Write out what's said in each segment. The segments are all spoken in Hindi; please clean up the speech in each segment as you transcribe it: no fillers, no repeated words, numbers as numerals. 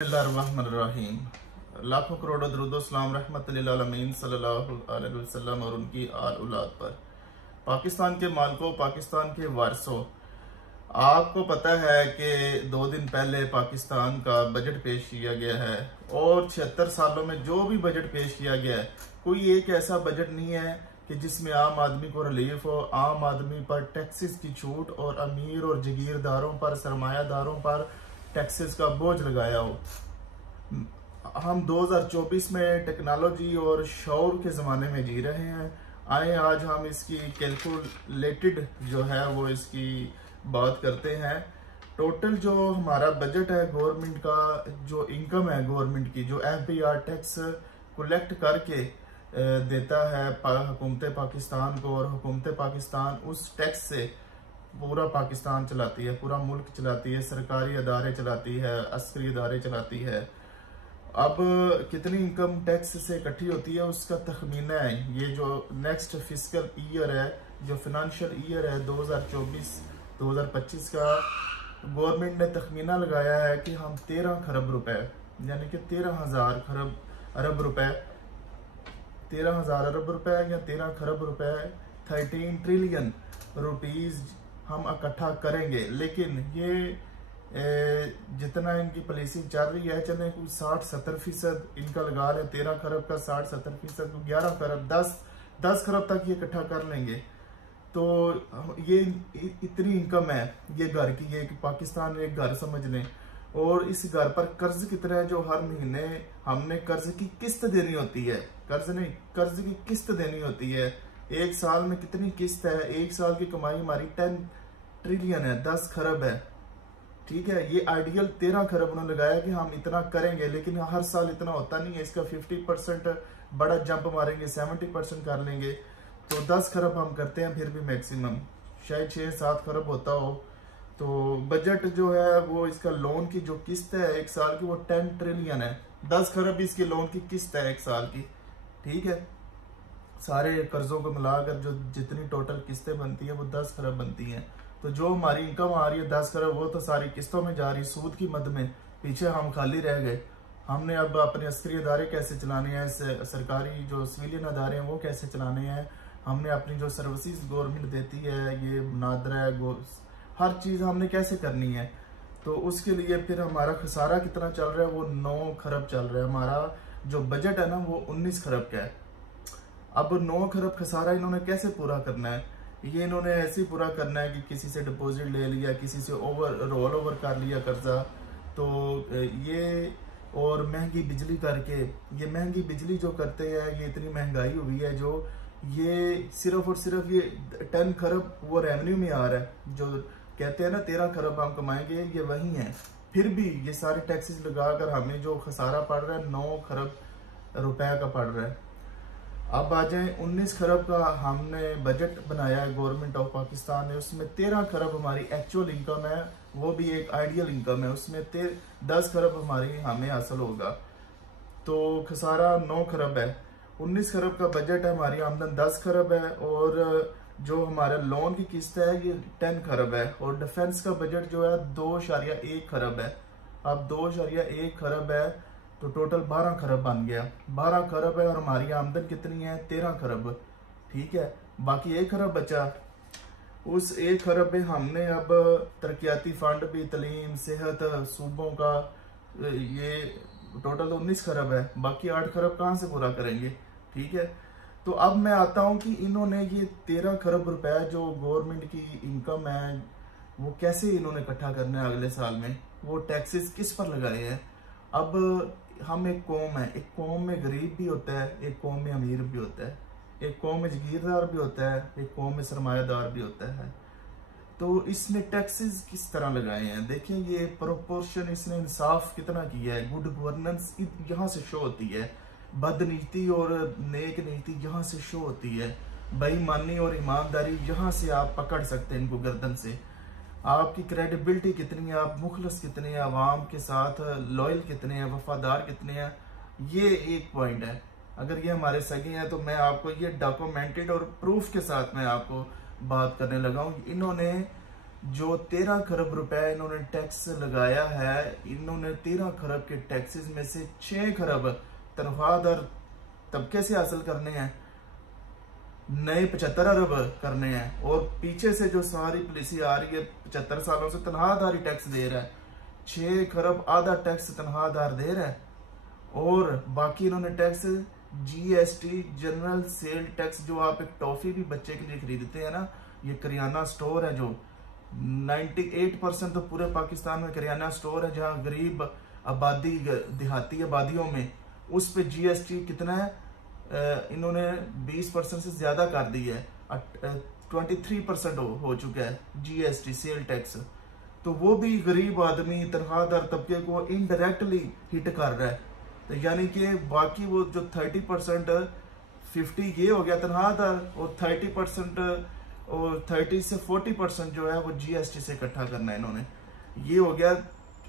बिस्मिल्लाहिर्रहमानिर्रहीम। लाखों करोड़ों दरूदो सलाम रहमत लिल आलमीन सल्लल्लाहु अलैहि वसल्लम और उनकी आल औलाद पर। पाकिस्तान के मालिकों, पाकिस्तान के वारसों, आपको पता है कि 2 दिन पहले पाकिस्तान का बजट पेश किया गया है और 76 सालों में जो भी बजट पेश किया गया है, कोई एक ऐसा बजट नहीं है कि जिसमें आम आदमी को रिलीफ हो, आम आदमी पर टैक्सेस की छूट और अमीर और जगीरदारों पर, सरमायादारों पर टैक्सेस का बोझ लगाया हो। हम 2024 में टेक्नोलॉजी और शौर के ज़माने में जी रहे हैं। आए आज हम इसकी कैलकुलेटेड जो है वो इसकी बात करते हैं। टोटल जो हमारा बजट है गवर्नमेंट का, जो इनकम है गवर्नमेंट की, जो FBR टैक्स कलेक्ट करके देता है हुकूमत पाकिस्तान को, और हुकूमत पाकिस्तान उस टैक्स से पूरा पाकिस्तान चलाती है, पूरा मुल्क चलाती है, सरकारी अदारे चलाती है, अस्करी अदारे चलाती है। अब कितनी इनकम टैक्स से इकट्ठी होती है उसका तखमीना है। ये जो नेक्स्ट फिस्कल ईयर है, जो फिनेंशियल ईयर है 2024-2025 का, गवर्नमेंट ने तखमीना लगाया है कि हम 13 खरब रुपए, यानी कि 13,000 अरब रुपए, 13,000 अरब रुपए या 13 खरब रुपए, 13 ट्रिलियन रुपीज हम इकट्ठा करेंगे। लेकिन ये जितना इनकी पॉलिसी चल रही है, चले कुछ 60-70% इनका लगा रहे, 13 खरब का 60-70%, 11 खरब 10 खरब तक ये इकट्ठा कर लेंगे। तो ये इतनी इनकम है ये घर की, ये पाकिस्तान एक घर समझ लें। और इस घर पर कर्ज कितना है, जो हर महीने हमने कर्ज की किस्त देनी होती है, कर्ज नहीं, कर्ज की किस्त देनी होती है। एक साल में कितनी किस्त है? एक साल की कमाई हमारी 10 ट्रिलियन है, 10 खरब है। ठीक है, ये आइडियल 13 खरब उन्होंने लगाया कि हम इतना करेंगे, लेकिन हर साल इतना होता नहीं है। इसका 50% बड़ा जंप मारेंगे, 70% कर लेंगे, तो 10 खरब हम करते हैं फिर भी मैक्सिमम, शायद 6-7 खरब होता हो। तो बजट जो है वो इसका लोन की जो किस्त है एक साल की, वो 10 ट्रिलियन है। 10 खरब इसकी लोन की किस्त है एक साल की। ठीक है, सारे कर्जों को मिलाकर जो जितनी टोटल किस्तें बनती है वो 10 खरब बनती हैं। तो जो हमारी इनकम आ रही है 10 खरब, वो तो सारी किस्तों में जा रही, सूद की मद में। पीछे हम खाली रह गए। हमने अब अपने अस्करी अदारे कैसे चलाने हैं, सरकारी जो सिविलियन अदारे हैं वो कैसे चलाने हैं, हमने अपनी जो सर्विसेज गवर्नमेंट देती है, ये नादरा है, हर चीज़ हमने कैसे करनी है। तो उसके लिए फिर हमारा खसारा कितना चल रहा है, वो 9 खरब चल रहा है। हमारा जो बजट है ना वो 19 खरब का है। अब 9 खरब खसारा इन्होंने कैसे पूरा करना है? ये इन्होंने ऐसे ही पूरा करना है कि किसी से डिपॉजिट ले लिया, किसी से रोल ओवर कर लिया कर्जा, तो ये और महंगी बिजली करके, ये महंगी बिजली जो करते हैं, ये इतनी महंगाई हुई है, जो ये सिर्फ और सिर्फ ये 10 खरब वो रेवेन्यू में आ रहा है। जो कहते हैं ना 13 खरब हम कमाएंगे, ये वही है। फिर भी ये सारे टैक्सेस लगाकर हमें जो खसारा पड़ रहा है 9 खरब रुपए का पड़ रहा है। अब आ जाए 19 खरब का हमने बजट बनाया है गवर्नमेंट ऑफ पाकिस्तान ने, उसमें 13 खरब हमारी एक्चुअल इनकम है, वो भी एक आइडियल इनकम है। उसमें 10 खरब हमारी हमें हासिल होगा, तो खसारा 9 खरब है। 19 खरब का बजट है, हमारी आमदन 10 खरब है, और जो हमारा लोन की किस्त है ये 10 खरब है, और डिफेंस का बजट जो है 2.1 खरब है। अब 2.1 खरब है तो टोटल 12 खरब बन गया। 12 खरब है और हमारी आमदन कितनी है? 13 खरब। ठीक है, बाकी 1 खरब बचा। उस 1 खरब में हमने अब तरक्याती फंड भी, तलीम, सेहत, सूबों का, ये टोटल 19 खरब है। बाकी 8 खरब कहाँ से पूरा करेंगे? ठीक है, तो अब मैं आता हूँ कि इन्होंने ये 13 खरब रुपए जो गवर्नमेंट की इनकम है वो कैसे इन्होंने इकट्ठा करना है अगले साल में, वो टैक्सेस किस पर लगाए हैं। अब हम एक कौम है, एक कौम में गरीब भी होता है, एक कौम में अमीर भी होता है, एक कौम में जगीरदार भी होता है, एक कौम में सरमायादार भी होता है। तो इसने टैक्सेस किस तरह लगाए हैं देखें, ये प्रोपोर्शन, इसने इंसाफ कितना किया है। गुड गवर्नेंस यहाँ से शो होती है, बदनीति और नेक नीति यहाँ से शो होती है, बेईमानी और ईमानदारी यहाँ से आप पकड़ सकते हैं इनको गर्दन से। आपकी क्रेडिबिलिटी कितनी है, आप मुखलस कितने हैं, आवाम के साथ लॉयल कितने हैं, वफादार कितने हैं, ये एक पॉइंट है। अगर ये हमारे सगे हैं तो मैं आपको ये डॉक्यूमेंटेड और प्रूफ के साथ मैं आपको बात करने लगा हूँ। इन्होंने जो 13 खरब रुपए इन्होंने टैक्स लगाया है, इन्होंने 13 खरब के टैक्सेस में से 6 खरब तनख्वाहदार तबके से हासिल करने हैं, नए 75 अरब करने हैं, और पीछे से जो सारी पॉलिसी आ रही है 75 सालों से तनख्वाहदार ही टैक्स दे रहा है, 6 खरब आधा टैक्स तनख्वाहदार दे रहा है, और बाकी इन्होंने tax GST general sale tax, जो आप एक टॉफी भी बच्चे के लिए खरीदते हैं ना, ये करियाना स्टोर है जो 98% तो पूरे पाकिस्तान में करियाना स्टोर है, जहां गरीब आबादी देहाती आबादियों में उस पे जीएसटी कितना है, इन्होंने 20% से ज्यादा कर दी है, 23% हो चुका है जीएसटी सेल टैक्स। तो वो भी गरीब आदमी तनख्वाहदार तबके को इनडायरेक्टली हिट कर रहा है। तो यानी कि बाकी वो जो 30% 50 ये हो गया तनख्वाहदार, और 30% और 30 से 40% जो है वो जीएसटी से इकट्ठा करना है इन्होंने, ये हो गया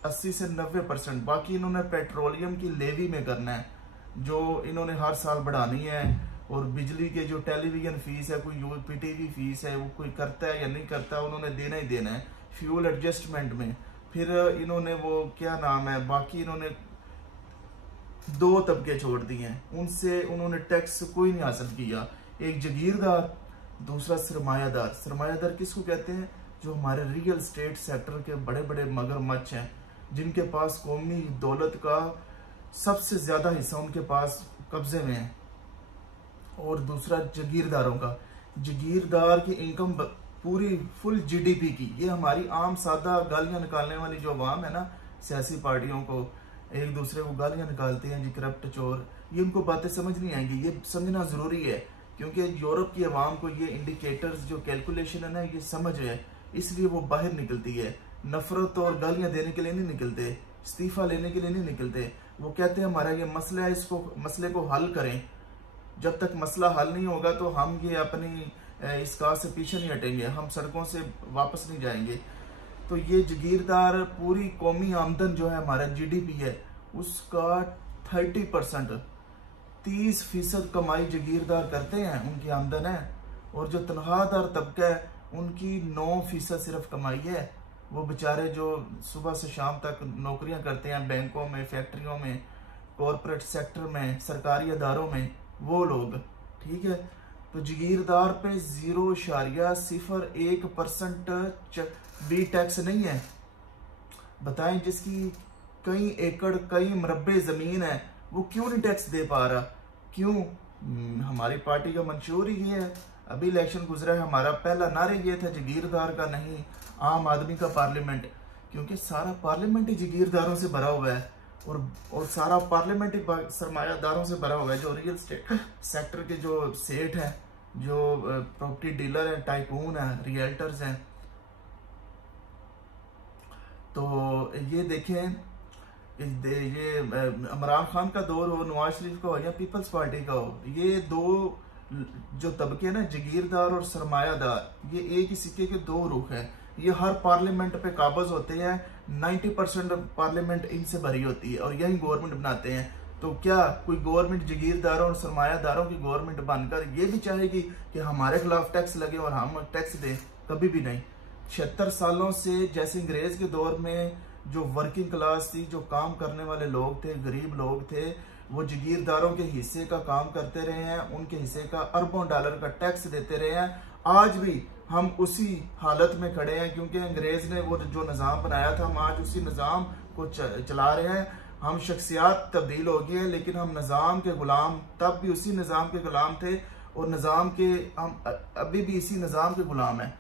80 से 90%। बाकी इन्होंने पेट्रोलियम की लेवी में करना है, जो इन्होंने हर साल बढ़ानी है, और बिजली के जो टेलीविजन फीस है, कोई यूपीटीवी फीस है, वो कोई करता है या नहीं करता, उन्होंने देना ही देना है फ्यूल एडजस्टमेंट में। फिर इन्होंने वो क्या नाम है, बाकी इन्होंने 2 तबके छोड़ दिए हैं, उनसे उन्होंने टैक्स कोई नहीं हासिल किया, एक जगीरदार, दूसरा सरमायादार। सरमायादार किसको कहते हैं? जो हमारे रियल स्टेट सेक्टर के बड़े बड़े मगरमच्छ हैं, जिनके पास कौमी दौलत का सबसे ज्यादा हिस्सा उनके पास कब्जे में है। और दूसरा जगीरदारों का, जगीरदार की इनकम पूरी फुल जीडीपी की, ये हमारी आम सादा गालियां निकालने वाली जो अवाम है ना, सियासी पार्टियों को एक दूसरे को गालियां निकालते हैं जी करप्ट चोर, ये उनको बातें समझ नहीं आएंगी। ये समझना जरूरी है, क्योंकि यूरोप की अवाम को ये इंडिकेटर्स जो कैलकुलेशन है ना, ये समझ है, इसलिए वो बाहर निकलती है। नफरत और गालियां देने के लिए नहीं निकलते, इस्तीफा लेने के लिए नहीं निकलते। वो कहते हैं हमारा ये मसला है, इसको मसले को हल करें। जब तक मसला हल नहीं होगा तो हम ये अपनी इस काज से पीछे नहीं हटेंगे, हम सड़कों से वापस नहीं जाएंगे। तो ये जगीरदार पूरी कौमी आमदन जो है हमारा जीडीपी है उसका 30% 30% कमाई जगीरदार करते हैं, उनकी आमदन है। और जो तनख्वाहदार तबका है उनकी 9% सिर्फ कमाई है। वो बेचारे जो सुबह से शाम तक नौकरियां करते हैं बैंकों में, फैक्ट्रियों में, कॉरपोरेट सेक्टर में, सरकारी अदारों में, वो लोग, ठीक है। तो जगीरदार पे 0.01% भी टैक्स नहीं है। बताएं, जिसकी कई एकड़ कई मरबे जमीन है, वो क्यों नहीं टैक्स दे पा रहा? क्यों? हमारी पार्टी का मंशूर ही ये है। अभी इलेक्शन गुजरा है, हमारा पहला नारे ये था जगीरदार का नहीं, आम आदमी का पार्लियामेंट, क्योंकि सारा पार्लियामेंट ही जगीरदारों से भरा हुआ है, और सारा पार्लियामेंट ही सरमायादारों से भरा हुआ है। जो रियल स्टेट सेक्टर के जो सेठ हैं, जो प्रॉपर्टी डीलर हैं, टाइकून हैं, रियल्टर्स हैं। तो ये देखें, ये इमरान खान का दौर हो, नवाज शरीफ का हो, या पीपल्स पार्टी का हो, ये दो जो तबके ना, जगीरदार और सरमायादार, ये एक ही सिक्के के 2 रुख हैं। ये हर पार्लियामेंट पे काबज होते हैं, 90% पार्लियामेंट इनसे भरी होती है, और यही गवर्नमेंट बनाते हैं। तो क्या कोई गवर्नमेंट जगीरदारों और सरमायादारों की गवर्नमेंट बनकर ये भी चाहेगी कि हमारे खिलाफ टैक्स लगे और हम टैक्स दें? कभी भी नहीं। 76 सालों से जैसे अंग्रेज के दौर में जो वर्किंग क्लास थी, जो काम करने वाले लोग थे, गरीब लोग थे, वो जगीरदारों के हिस्से का काम करते रहे हैं, उनके हिस्से का अरबों डॉलर का टैक्स देते रहे हैं। आज भी हम उसी हालत में खड़े हैं, क्योंकि अंग्रेज ने वो जो निज़ाम बनाया था, हम आज उसी निज़ाम को चला रहे हैं। हम शख्सियात तब्दील हो गई है, लेकिन हम निज़ाम के गुलाम तब भी उसी निज़ाम के गुलाम थे, और निज़ाम के हम अभी भी इसी निज़ाम के गुलाम हैं।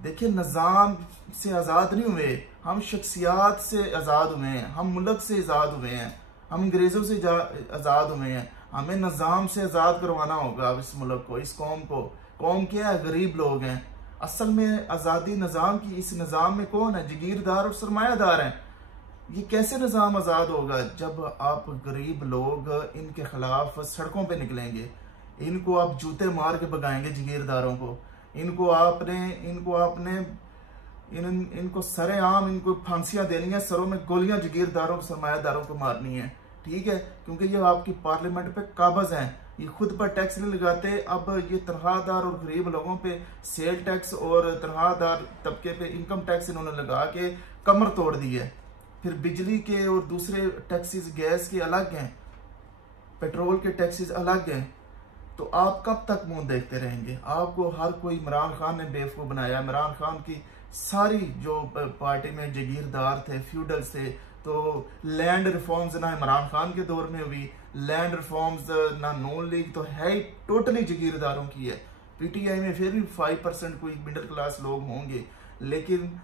देखिए, निज़ाम से आज़ाद नहीं हुए, हम शख्सियात से आज़ाद हुए हैं, हम मुल्क से आज़ाद हुए हैं, हम अंग्रेज़ों से आज़ाद हुए हैं। हमें निज़ाम से आज़ाद करवाना होगा अब इस मुल्क को, इस कौम को। कौम क्या है? गरीब लोग हैं। असल में आज़ादी निज़ाम की, इस निज़ाम में कौन है? जगीरदार और सरमायादार हैं। ये कैसे निज़ाम आज़ाद होगा? जब आप गरीब लोग इनके खिलाफ सड़कों पे निकलेंगे, इनको आप जूते मार के भगाएंगे जगीरदारों को, इनको सरेआम इनको फांसियां देनी है, सरों में गोलियां जगीरदारों सरमायादारों को मारनी है, ठीक है, क्योंकि ये आपकी पार्लियामेंट पे काबज हैं। ये खुद पर टैक्स नहीं लगाते। अब ये तनख्वाहदार और गरीब लोगों पे सेल टैक्स और तनख्वाहदार तबके पे इनकम टैक्स इन्होंने लगा के कमर तोड़ दी है। फिर बिजली के और दूसरे टैक्सेस, गैस के अलग हैं, पेट्रोल के टैक्सेस अलग हैं। तो आप कब तक मुंह देखते रहेंगे? आपको हर कोई, इमरान खान ने बेवकूफ़ बनाया। इमरान खान की सारी जो पार्टी में जागीरदार थे, फ्यूडल्स थे, तो लैंड रिफॉर्म्स ना इमरान खान के दौर में हुई, लैंड रिफॉर्म्स ना नून लीग तो है ही टोटली जागीरदारों की है। पीटीआई में फिर भी 5% कोई मिडिल क्लास लोग होंगे, लेकिन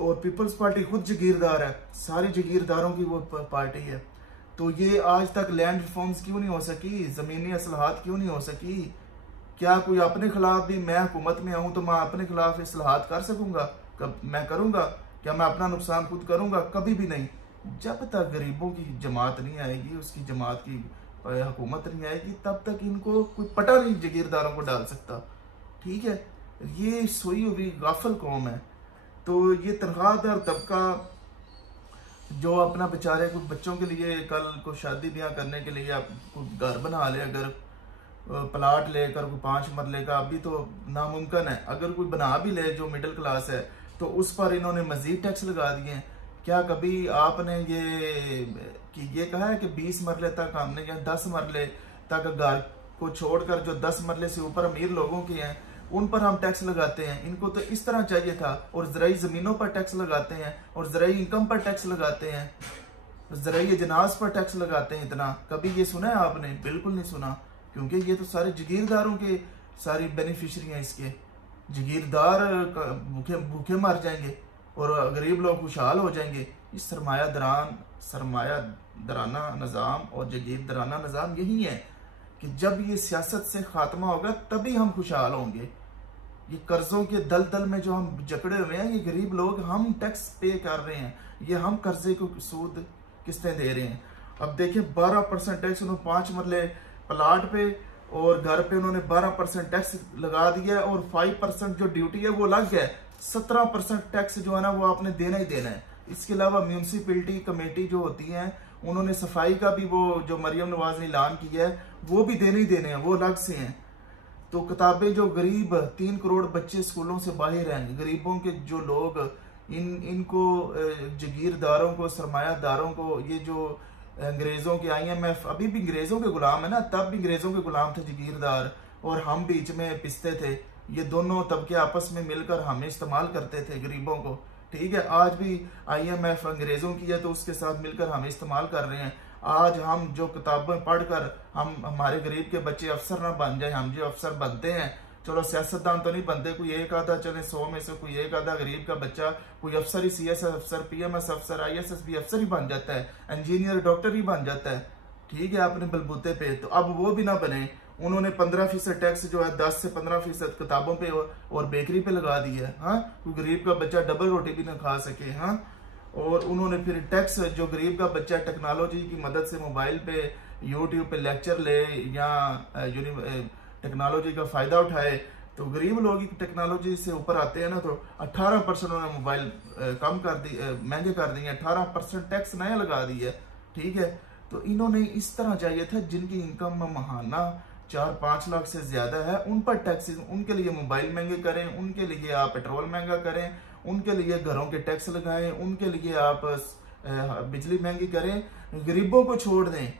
और पीपल्स पार्टी खुद जागीरदार है, सारी जागीरदारों की वो पार्टी है। तो ये आज तक लैंड रिफॉर्म्स क्यों नहीं हो सकी, जमीनी असलाहत क्यों नहीं हो सकी? क्या कोई अपने खिलाफ भी, मैं हुकूमत में आऊं तो मैं अपने खिलाफ असलाहत कर सकूंगा? कब मैं करूंगा? क्या मैं अपना नुकसान खुद करूंगा? कभी भी नहीं। जब तक गरीबों की जमात नहीं आएगी, उसकी जमात की हुकूमत नहीं आएगी, तब तक इनको कोई पटा नहीं जागीरदारों को डाल सकता। ठीक है, ये सोई हुई गाफिल कौम है। तो ये तनख्वाहदार तबका जो अपना बेचारे कुछ बच्चों के लिए कल को शादी ब्याह करने के लिए आप कुछ घर बना ले, अगर प्लाट लेकर कोई 5 मरले का, अभी तो नामुमकिन है। अगर कोई बना भी ले जो मिडिल क्लास है, तो उस पर इन्होंने मजीद टैक्स लगा दिए। क्या कभी आपने ये कहा है कि 20 मरले तक हमने, या 10 मरले तक घर को छोड़कर जो 10 मरले से ऊपर अमीर लोगों के हैं उन पर हम टैक्स लगाते हैं? इनको तो इस तरह चाहिए था। और ज़राई ज़मीनों पर टैक्स लगाते हैं, और ज़राई इनकम पर टैक्स लगाते हैं, ज़राई अजनास पर टैक्स लगाते हैं। इतना कभी ये सुना है आपने? बिल्कुल नहीं सुना, क्योंकि ये तो सारे जागीरदारों के सारी बेनिफिशरी हैं। इसके जागीरदार भूखे भूखे मर जाएंगे और गरीब लोग खुशहाल हो जाएंगे। इस सरमायादाराना निज़ाम और जागीरदाराना निज़ाम यही है कि जब ये सियासत से खात्मा होगा तभी हम खुशहाल होंगे। ये कर्जों के दलदल में जो हम जकड़े हुए हैं, ये गरीब लोग, हम टैक्स पे कर रहे हैं, ये हम कर्जे को सूद किस्तें दे रहे हैं। अब देखिए 12% टैक्स उन्होंने 5 मरले प्लाट पे और घर पे उन्होंने 12% टैक्स लगा दिया, और 5% जो ड्यूटी है वो लग गया। 17% टैक्स जो है ना वो आपने देना ही देना है। इसके अलावा म्यूनसिपैलिटी कमेटी जो होती है, उन्होंने सफाई का भी, वो जो मरियम नवाज ने ऐलान किया है, वो भी देने ही देने हैं, वो अलग से हैं। तो किताबें जो गरीब 3 करोड़ बच्चे स्कूलों से बाहर हैं, गरीबों के जो लोग, इनको जागीरदारों को, सरमायादारों को, ये जो अंग्रेजों के IMF अभी भी अंग्रेजों के गुलाम है ना, तब भी अंग्रेजों के गुलाम थे जागीरदार, और हम बीच में पिसते थे। ये दोनों तबके आपस में मिलकर हमें इस्तेमाल करते थे, गरीबों को। ठीक है, आज भी IMF अंग्रेजों की है तो उसके साथ मिलकर हमें इस्तेमाल कर रहे हैं। आज हम जो किताबें पढ़कर हमारे गरीब के बच्चे अफसर ना बन जाए, हम जो अफसर बनते हैं, चलो सियासतदान तो नहीं बनते, कोई एक आधा, चले 100 में से कोई एक आधा गरीब का बच्चा कोई अफसर ही, CS अफसर, PMS अफसर, ISS भी अफसर ही बन जाता है, इंजीनियर डॉक्टर ही बन जाता है। ठीक है, अपने बलबूते पे। तो अब वो भी ना बने। उन्होंने 15% टैक्स जो है 10 से 15% किताबों पे और बेकरी पे लगा दिया है। हाँ, कोई गरीब का बच्चा डबल रोटी भी ना खा सके। हाँ, और उन्होंने फिर टैक्स, जो गरीब का बच्चा टेक्नोलॉजी की मदद से मोबाइल पे, यूट्यूब पे लेक्चर ले या टेक्नोलॉजी का फायदा उठाए, तो गरीब लोग टेक्नोलॉजी से ऊपर आते हैं ना, तो 18% उन्होंने मोबाइल कम कर दी, महंगे कर दिए, 18% टैक्स नया लगा दिया। ठीक है, तो इन्होंने इस तरह चाहिए था जिनकी इनकम महाना 4-5 लाख से ज्यादा है उन पर टैक्सेस, उनके लिए मोबाइल महंगे करें, उनके लिए आप पेट्रोल महंगा करें, उनके लिए घरों के टैक्स लगाएं, उनके लिए आप बिजली महंगी करें, गरीबों को छोड़ दें।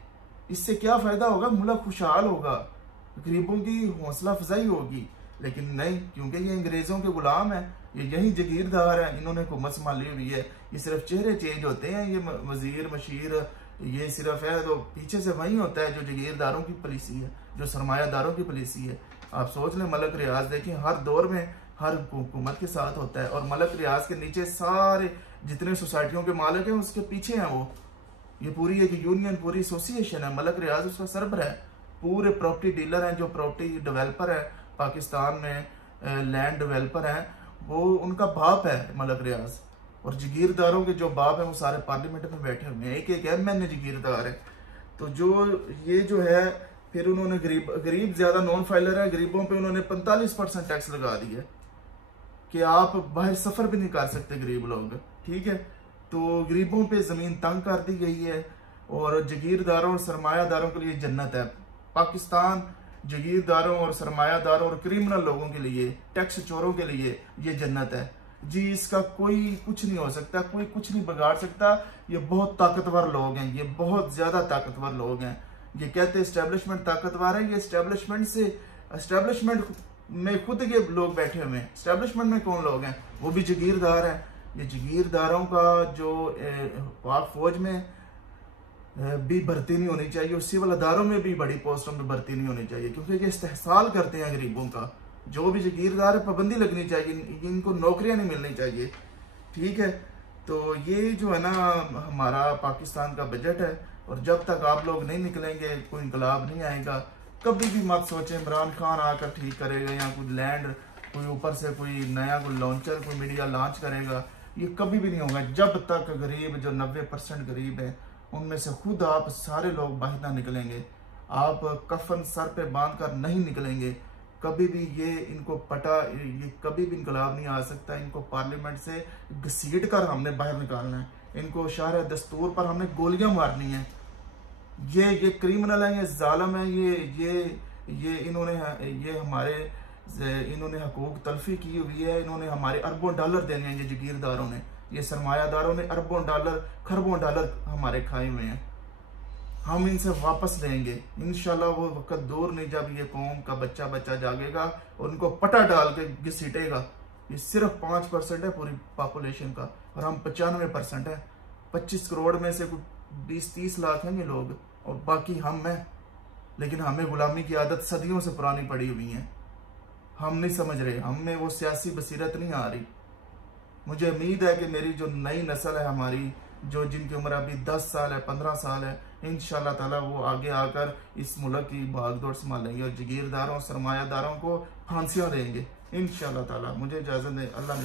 इससे क्या फायदा होगा? मुल्क खुशहाल होगा, गरीबों की हौसला अफजाई होगी। लेकिन नहीं, क्योंकि ये अंग्रेजों के गुलाम है, ये यही जागीरदार है, इन्होंने हुकूमत संभाली हुई है। ये सिर्फ चेहरे चेंज होते हैं, ये वजीर मशीर ये सिर्फ है, तो पीछे से वही होता है जो जागीरदारों की पॉलिसी है, जो सरमायादारों की पॉलिसी है। आप सोच लें, मलक रियाज देखें, हर दौर में हर हुकूमत के साथ होता है, और मलक रियाज के नीचे सारे जितने सोसाइटियों के मालिक हैं उसके पीछे हैं वो। ये पूरी एक यूनियन, पूरी एसोसिएशन है, मलक रियाज उसका सरबराह है। पूरे प्रॉपर्टी डीलर हैं, जो प्रॉपर्टी डेवलपर है पाकिस्तान में, लैंड डेवलपर हैं, वो उनका बाप है मलक रियाज। और जागीरदारों के जो बाप है वो सारे पार्लियामेंट में बैठे हुए हैं, एक एक MN जागीरदार है। तो ये जो है, फिर उन्होंने गरीब ज्यादा नॉन फाइलर है, गरीबों पे उन्होंने 45% टैक्स लगा दिया कि आप बाहर सफर भी नहीं कर सकते गरीब लोग। ठीक है, तो गरीबों पे जमीन तंग कर दी गई है, और जगीरदारों और सरमायादारों के लिए जन्नत है। पाकिस्तान जगीरदारों और सरमायादारों और क्रिमिनल लोगों के लिए, टैक्स चोरों के लिए ये जन्नत है जी। इसका कोई कुछ नहीं हो सकता, कोई कुछ नहीं बिगाड़ सकता। ये बहुत ताकतवर लोग हैं, ये बहुत ज्यादा ताकतवर लोग हैं। ये कहते हैं एस्टेब्लिशमेंट ताकतवर है, ये एस्टेब्लिशमेंट में खुद के लोग बैठे हुए हैं। एस्टेब्लिशमेंट में कौन लोग हैं? वो भी जगीरदार हैं। ये जगीरदारों का जो पाक फौज में भी भर्ती नहीं होनी चाहिए और सिविल अदारों में भी बड़ी पोस्टों में भर्ती नहीं होनी चाहिए, क्योंकि ये इस्तेहसाल करते हैं गरीबों का। जो भी जगीरदार है पाबंदी लगनी चाहिए, इनको नौकरियां नहीं मिलनी चाहिए। ठीक है, तो ये जो है ना हमारा पाकिस्तान का बजट है, और जब तक आप लोग नहीं निकलेंगे कोई इनकलाब नहीं आएगा। कभी भी मत सोचें इमरान खान आकर ठीक करेगा या कुछ लैंड, कोई ऊपर से कोई नया कोई लॉन्चर, कोई मीडिया लॉन्च करेगा, ये कभी भी नहीं होगा जब तक गरीब जो 90% गरीब है उनमें से खुद आप सारे लोग बाहर ना निकलेंगे। आप कफन सर पे बांध कर नहीं निकलेंगे, कभी भी ये इनको पटा, ये कभी भी इनकलाब नहीं आ सकता। इनको पार्लियामेंट से घसीट कर हमने बाहर निकालना है, इनको शाहर दस्तूर पर हमने गोलियां मारनी है। ये क्रिमिनल है, ये जालिम है, ये इन्होंने हकूक तलफी की हुई है। इन्होंने हमारे अरबों डॉलर देने हैं, ये जगीरदारों ने, ये सरमायादारों ने अरबों डॉलर खरबों डॉलर हमारे खाए हुए हैं। हम इनसे वापस लेंगे इंशाल्लाह। वो वक्त दूर नहीं जब ये कौम का बच्चा बच्चा जागेगा और उनको पटा डाल के घसीटेगा। ये सिर्फ 5% है पूरी पॉपुलेशन का, और हम 95% है। 25 करोड़ में से कुछ 20-30 लाख हैं ये लोग, और बाकी हम हैं। लेकिन हमें गुलामी की आदत सदियों से पुरानी पड़ी हुई है, हम नहीं समझ रहे, हमें वो सियासी बसीरत नहीं आ रही। मुझे उम्मीद है कि मेरी जो नई नस्ल है हमारी, जो जिनकी उम्र अभी 10 साल है, 15 साल है, इंशाल्लाह ताला वो आगे आकर इस मुल्क की भागदौड़ संभालेंगे और जगीरदारों सरमायादारों को फांसियां देंगे इंशाल्लाह ताला। मुझे इजाजत दे, अल्लाह ने